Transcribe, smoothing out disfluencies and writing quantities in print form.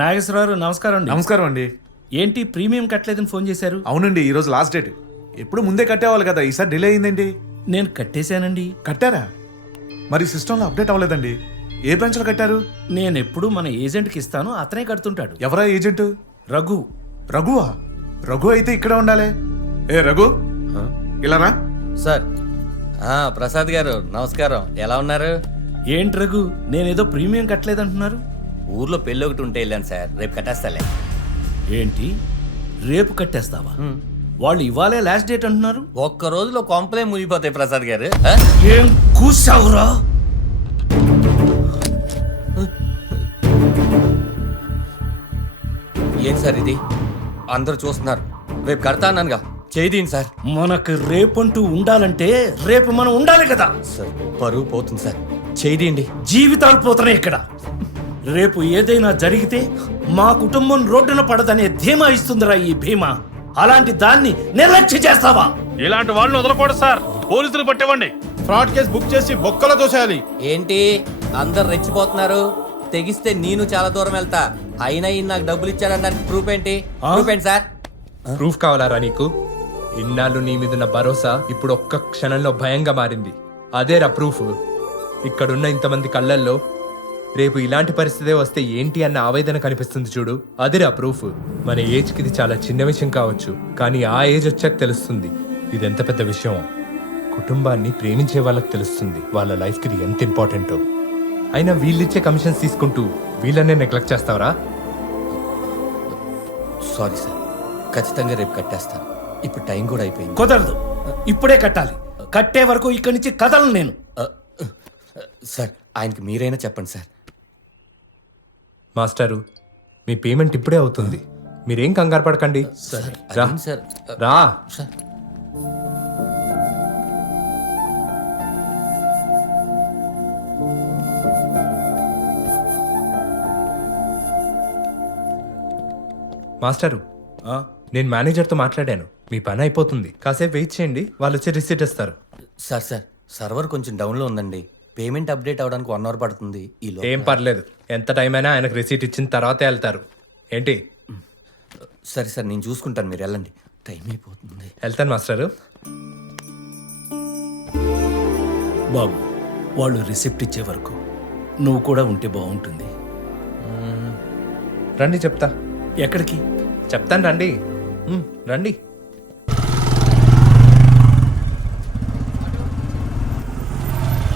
నాగేశ్వరరావు నమస్కారం అండి. నమస్కారం అండి. ఏంటి ప్రీమియం కట్టలేదని ఫోన్ చేశారు? అవునండి, ఈరోజు లాస్ట్ డేట్. ఎప్పుడు ముందే కట్టేవాళ్ళు కదా, ఈసారి డిలే అయిందండి. నేను కట్టేశానండి. కట్టారా? మరి సిస్టంలో అప్డేట్ అవ్వలేదండి. ఏ బ్రాంచ్లో కట్టారు? నేను ఎప్పుడు మన ఏజెంట్కి ఇస్తాను, అతనే కడుతుంటాడు. ఎవరా ఏజెంట్? రఘు. రఘువా? రఘు అయితే ఇక్కడే ఉండాలి. ఏ రఘు, ఇలా రా. సార్ ప్రసాద్ గారు నమస్కారం, ఎలా ఉన్నారు? ఏంటి రఘు, నేనేదో ప్రీమియం కట్టలేదంటున్నారు? ఊర్లో పెళ్ళి ఒకటి ఉంటే వెళ్ళాను సార్, రేపు కట్టేస్తాలే. ఏంటి రేపు కట్టేస్తావా? వాళ్ళు ఇవాళే లాస్ట్ డేట్ అంటున్నారు. ఒక్క రోజులో కొంపలే మునిగిపోతాయి ప్రసాద్ గారు. ఏం కూసావురా? ఏం సార్ ఇది, అందరూ చూస్తున్నారు. రేపు కడతా అన్నానుగా, చేయదీని సార్. మనకు రేపంటూ ఉండాలంటే రేపు మనం ఉండాలి కదా సార్. పరువు పోతుంది సార్, చేయదీయండి. జీవితాలు పోతున్నాయి ఇక్కడ. రేపు ఏదైనా జరిగితే మా కుటుంబం రోడ్డున పడదనే ధీమా ఇస్తుందిరా ఈ భీమా. అలాంటి దాన్ని నిర్లక్ష్య చేస్తావా? ఇలాంటి వాళ్ళని వదలకూడదు సార్, పోలీసులు పట్టివ్వండి. ఫ్రాడ్ కేసు బుక్ చేసి బొక్కలో తోసేయాలి. ఏంటి అందరు రెచ్చిపోతున్నారు? తెగిస్తే నేను చాలా దూరం వెళ్తా. అయినా ఈయన నాకు డబ్బులు ఇచ్చాడనడానికి ప్రూఫ్ ఏంటి? ప్రూఫ్ ఏంటి సార్? ప్రూఫ్ కావాలారా నీకు? ఇన్నాళ్ళు నీ మీదున్న భరోసా ఇప్పుడు ఒక్క క్షణంలో భయంగా మారింది. అదేరా ప్రూఫ్. ఇక్కడున్న ఇంతమంది కళ్ళల్లో రేపు ఇలాంటి పరిస్థితే వస్తే ఏంటి అన్న ఆవేదన కనిపిస్తుంది చూడు, అదేరా ప్రూఫ్. మన ఏజ్కి ఇది చాలా చిన్న విషయం కావచ్చు, కానీ ఆ ఏజ్ వచ్చాక తెలుస్తుంది ఇది ఎంత పెద్ద విషయం. కుటుంబాన్ని ప్రేమించే వాళ్ళకి తెలుస్తుంది వాళ్ళ లైఫ్కి ఇది ఎంత ఇంపార్టెంటో. అయినా వీళ్ళిచ్చే కమిషన్స్ తీసుకుంటూ వీళ్ళనే నెగ్లెక్ట్ చేస్తావరా? సారీ సార్, ఖచ్చితంగా రేపు కట్టేస్తాను. ఇప్పుడు టైం కూడా అయిపోయింది. కుదరదు, ఇప్పుడే కట్టాలి. కట్టే వరకు ఇక్కడి నుంచి కదలను నేను. సార్ ఆయనకి మీరైనా చెప్పండి సార్. మాస్టారు, మీ పేమెంట్ ఇప్పుడే అవుతుంది, మీరేం కంగారు పడకండి. రా సార్ రా. సార్ మాస్టారు, నేను మేనేజర్తో మాట్లాడాను, మీ పని అయిపోతుంది. కాసేపు వెయిట్ చేయండి, వాళ్ళు వచ్చి రిసీట్ ఇస్తారు. సార్ సార్ సర్వర్ కొంచెం డౌన్లో ఉందండి. పేమెంట్ అప్డేట్ అవడానికి 1 అవర్ పడుతుంది. ఏం పర్లేదు, ఎంత టైం అయినా ఆయనకు రిసీట్ ఇచ్చిన తర్వాతే వెళ్తారు. ఏంటి? సరే సార్, నేను చూసుకుంటాను, మీరు వెళ్ళండి, టైం అయిపోతుంది. వెళ్తాను మాస్టారు. బాబు, వాళ్ళు రిసిప్ట్ ఇచ్చే వరకు నువ్వు కూడా ఉంటే బాగుంటుంది. రండి చెప్తా. ఎక్కడికి? చెప్తాను రండి. రండి.